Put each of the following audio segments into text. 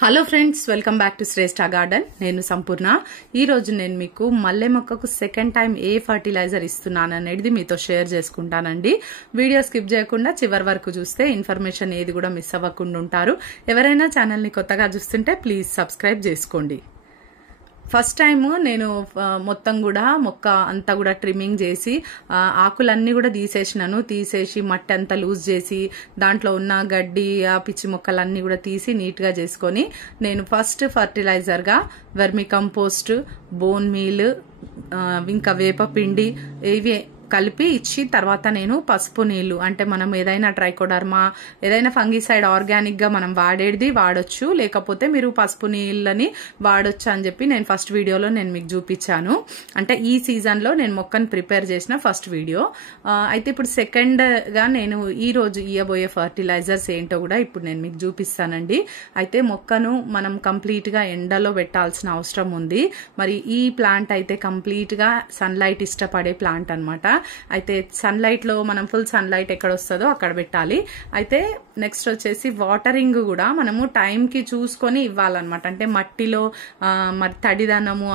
Hello friends, welcome back to Shreshtha Garden. నేను సంపూర్ణ. ఈ రోజు నేను మీకు మల్లె మొక్కకు సెకండ్ టైం ఏ ఫర్టిలైజర్ ఇస్తున్నాను అనేది మీతో షేర్ చేసుకుంటానండి. వీడియో స్కిప్ చేయకుండా చివరి వరకు చూస్తే ఇన్ఫర్మేషన్ ఏది కూడా మిస్ అవ్వకుండా ఉంటారు. ఎవరైనా ఛానల్ని కొత్తగా చూస్తుంటే ప్లీజ్ సబ్స్క్రైబ్ చేసుకోండి. ఫస్ట్ టైం నేను మొత్తం కూడా మొక్క అంతా కూడా ట్రిమ్మింగ్ చేసి ఆకులన్నీ కూడా తీసేసి మట్టి అంతా లూజ్ చేసి దాంట్లో ఉన్న గడ్డి పిచ్చి మొక్కలన్నీ కూడా తీసి నీట్గా చేసుకొని నేను ఫస్ట్ ఫర్టిలైజర్గా వెర్మి కంపోస్ట్, బోన్ మీల్, ఇంకా వేపపిండి ఇవి కలిపి ఇచ్చి తర్వాత నేను పసుపు నీళ్లు, అంటే మనం ఏదైనా ట్రైకోడర్మా ఏదైనా ఫంగిసైడ్ ఆర్గానిక్ గా మనం వాడేది వాడొచ్చు, లేకపోతే మీరు పసుపు నీళ్ళని వాడొచ్చు అని చెప్పి నేను ఫస్ట్ వీడియోలో నేను మీకు చూపించాను. అంటే ఈ సీజన్ లో నేను మొక్కను ప్రిపేర్ చేసిన ఫస్ట్ వీడియో. అయితే ఇప్పుడు సెకండ్ గా నేను ఈ రోజు ఇయ్యబోయే ఫర్టిలైజర్స్ ఏంటో కూడా ఇప్పుడు నేను మీకు చూపిస్తానండి. అయితే మొక్కను మనం కంప్లీట్ గా ఎండలో పెట్టాల్సిన అవసరం ఉంది. మరి ఈ ప్లాంట్ అయితే కంప్లీట్ గా సన్లైట్ ఇష్టపడే ప్లాంట్ అన్నమాట. అయితే సన్లైట్ లో మనం ఫుల్ సన్లైట్ ఎక్కడ వస్తుందో అక్కడ పెట్టాలి. అయితే నెక్స్ట్ వచ్చేసి వాటరింగ్ కూడా మనము టైం కి చూసుకొని ఇవ్వాలన్నమాట. అంటే మట్టిలో మరి తడిదనము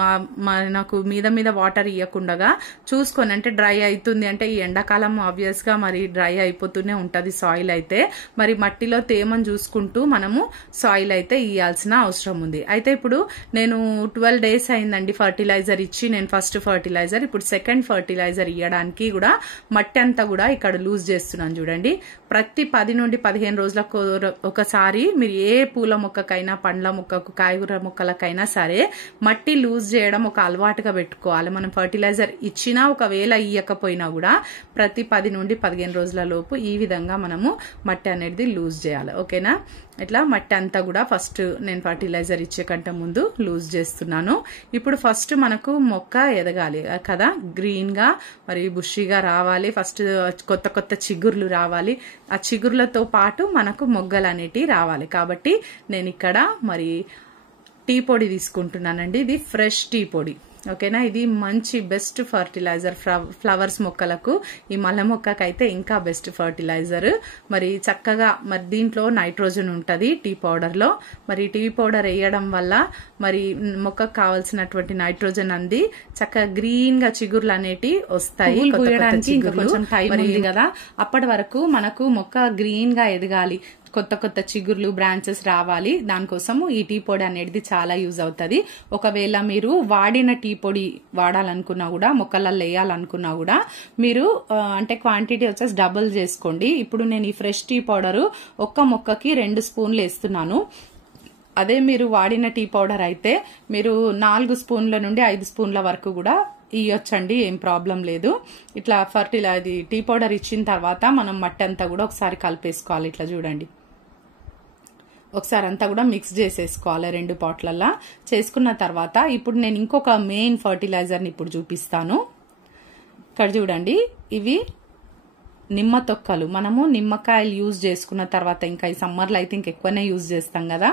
మనకు మీద వాటర్ ఇవ్వకుండా చూసుకొని, అంటే డ్రై అవుతుంది అంటే ఈ ఎండాకాలం ఆబ్వియస్ గా మరి డ్రై అయిపోతూనే ఉంటది సాయిల్. అయితే మరి మట్టిలో తేమను చూసుకుంటూ మనము సాయిల్ అయితే ఇవ్వాల్సిన అవసరం ఉంది. అయితే ఇప్పుడు నేను 12 days అయిందండి ఫర్టిలైజర్ ఇచ్చి. నేను ఫస్ట్ ఫర్టిలైజర్, ఇప్పుడు సెకండ్ ఫర్టిలైజర్ ఇవ్వడానికి కూడా మట్టి అంతా కూడా ఇక్కడ లూజ్ చేస్తున్నాను. చూడండి, ప్రతి 10 నుండి 15 రోజులకు ఒకసారి మీరు ఏ పూల మొక్కకైనా, పండ్ల మొక్కకు, కాయగూర మొక్కలకైనా సరే మట్టి లూజ్ చేయడం ఒక అలవాటుగా పెట్టుకోవాలి. మనం ఫర్టిలైజర్ ఇచ్చినా ఒకవేళ ఇయ్యకపోయినా కూడా ప్రతి 10 నుండి 15 రోజుల లోపు ఈ విధంగా మనము మట్టి అనేది లూజ్ చేయాలి. ఓకేనా? ఇట్లా మట్టి అంతా కూడా ఫస్ట్ నేను ఫర్టిలైజర్ ఇచ్చే కంటే ముందు లూజ్ చేస్తున్నాను. ఇప్పుడు ఫస్ట్ మనకు మొక్క ఎదగాలి కదా, గ్రీన్ గా మరి బుషిగా రావాలి. ఫస్ట్ కొత్త చిగుర్లు రావాలి. ఆ చిగుర్లతో పాటు మనకు మొగ్గలు అనేటివి రావాలి. కాబట్టి నేను ఇక్కడ మరి టీ పొడి తీసుకుంటున్నానండి. ఇది ఫ్రెష్ టీ పొడి. ఓకేనా? ఇది మంచి బెస్ట్ ఫర్టిలైజర్ ఫ్లవర్స్ మొక్కలకు. ఈ మల్లె మొక్కకైతే ఇంకా బెస్ట్ ఫర్టిలైజర్. మరి చక్కగా మరి దీంట్లో నైట్రోజన్ ఉంటది టీ పౌడర్ లో. మరి టీ పౌడర్ వేయడం వల్ల మరి మొక్కకు కావాల్సినటువంటి నైట్రోజన్ అంది చక్కగా గ్రీన్ గా చిగుర్లు అనేటి వస్తాయి. కొంచెం టైం ఉంది కదా, అప్పటి వరకు మనకు మొక్క గ్రీన్ గా ఎదగాలి, కొత్త చిగుర్లు, బ్రాంచెస్ రావాలి. దానికోసము ఈ టీ పొడి అనేది చాలా యూజ్ అవుతుంది. ఒకవేళ మీరు వాడిన టీ పొడి వాడాలనుకున్నా కూడా, మొక్కలలో వేయాలనుకున్నా కూడా మీరు అంటే క్వాంటిటీ వచ్చేసి డబుల్ చేసుకోండి. ఇప్పుడు నేను ఈ ఫ్రెష్ టీ పౌడర్ ఒక్క మొక్కకి 2 స్పూన్లు వేస్తున్నాను. అదే మీరు వాడిన టీ పౌడర్ అయితే మీరు 4 స్పూన్ల నుండి 5 స్పూన్ల వరకు కూడా ఇయ్యొచ్చండి, ఏం ప్రాబ్లం లేదు. ఇట్లా అది టీ పౌడర్ ఇచ్చిన తర్వాత మనం మట్టి అంతా కూడా ఒకసారి కలిపేసుకోవాలి. ఇట్లా చూడండి, ఒకసారి అంతా కూడా మిక్స్ చేసేసుకోవాలి 2 పాట్లల్లా. చేసుకున్న తర్వాత ఇప్పుడు నేను ఇంకొక మెయిన్ ఫర్టిలైజర్ని ఇప్పుడు చూపిస్తాను. ఇక్కడ చూడండి, ఇవి నిమ్మ తొక్కలు. మనము నిమ్మకాయలు యూజ్ చేసుకున్న తర్వాత, ఇంకా ఈ సమ్మర్లో అయితే ఇంకెక్కువనే యూజ్ చేస్తాం కదా,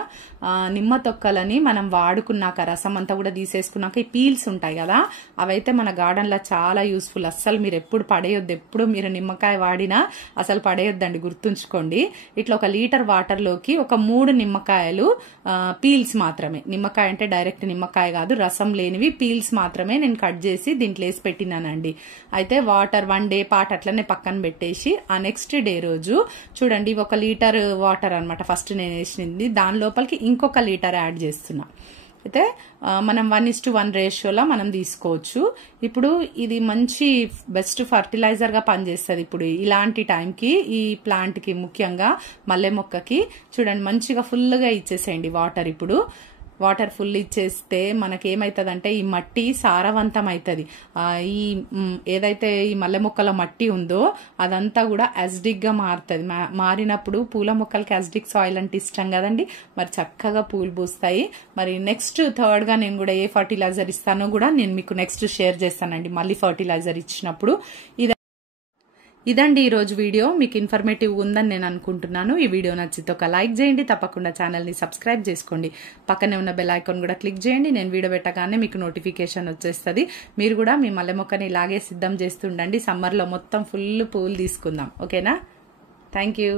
నిమ్మ తొక్కలని మనం వాడుకున్నాక రసం అంతా కూడా తీసేసుకున్నాక ఈ పీల్స్ ఉంటాయి కదా, అవైతే మన గార్డెన్ లో చాలా యూస్ఫుల్. అస్సలు మీరు ఎప్పుడు పడేయొద్దు. ఎప్పుడు మీరు నిమ్మకాయ వాడినా అసలు పడేయొద్దండి, గుర్తుంచుకోండి. ఇట్లా 1 లీటర్ వాటర్ లోకి ఒక 3 నిమ్మకాయలు పీల్స్ మాత్రమే, నిమ్మకాయ అంటే డైరెక్ట్ నిమ్మకాయ కాదు, రసం లేనివి పీల్స్ మాత్రమే నేను కట్ చేసి దీంట్లో వేసి పెట్టినానండి. అయితే వాటర్ 1 డే పాటు అట్లనే పక్కన పెట్టి ఆ నెక్స్ట్ డే రోజు చూడండి, 1 లీటర్ వాటర్ అన్నమాట ఫస్ట్ నేను వేసింది, దాని లోపలికి ఇంకొక లీటర్ యాడ్ చేస్తున్నా. అయితే మనం 1:1 రేషియోలో మనం తీసుకోవచ్చు. ఇప్పుడు ఇది మంచి బెస్ట్ ఫర్టిలైజర్ గా పనిచేస్తుంది. ఇప్పుడు ఇలాంటి టైంకి ఈ ప్లాంట్ కి, ముఖ్యంగా మల్లె మొక్కకి చూడండి, మంచిగా ఫుల్ గా ఇచ్చేసేయండి వాటర్. ఇప్పుడు వాటర్ ఫుల్ ఇచ్చేస్తే మనకేమైతుందంటే ఈ మట్టి సారవంతం అవుతుంది. ఈ ఏదైతే ఈ మల్లె మొక్కల మట్టి ఉందో అదంతా కూడా యాసిడిక్ గా మారుతుంది. మారినప్పుడు పూల మొక్కలకి యాసిడిక్ సాయిల్ అంటే ఇష్టం కదండి, మరి చక్కగా పూలు పూస్తాయి. మరి నెక్స్ట్ థర్డ్ గా నేను కూడా ఏ ఫర్టిలైజర్ ఇస్తానో కూడా నేను మీకు నెక్స్ట్ షేర్ చేస్తానండి, మళ్ళీ ఫర్టిలైజర్ ఇచ్చినప్పుడు. ఇదండి ఈ రోజు వీడియో. మీకు ఇన్ఫర్మేటివ్ ఉందని నేను అనుకుంటున్నాను. ఈ వీడియో నచ్చితే ఒక లైక్ చేయండి, తప్పకుండా ఛానల్ని సబ్స్క్రైబ్ చేసుకోండి. పక్కనే ఉన్న బెల్ ఐకాన్ కూడా క్లిక్ చేయండి. నేను వీడియో పెట్టగానే మీకు నోటిఫికేషన్ వచ్చేస్తుంది. మీరు కూడా మీ మల్లె మొక్కని ఇలాగే సిద్ధం చేస్తుండండి. సమ్మర్లో మొత్తం ఫుల్ పూలు తీసుకుందాం. ఓకేనా? Thank you.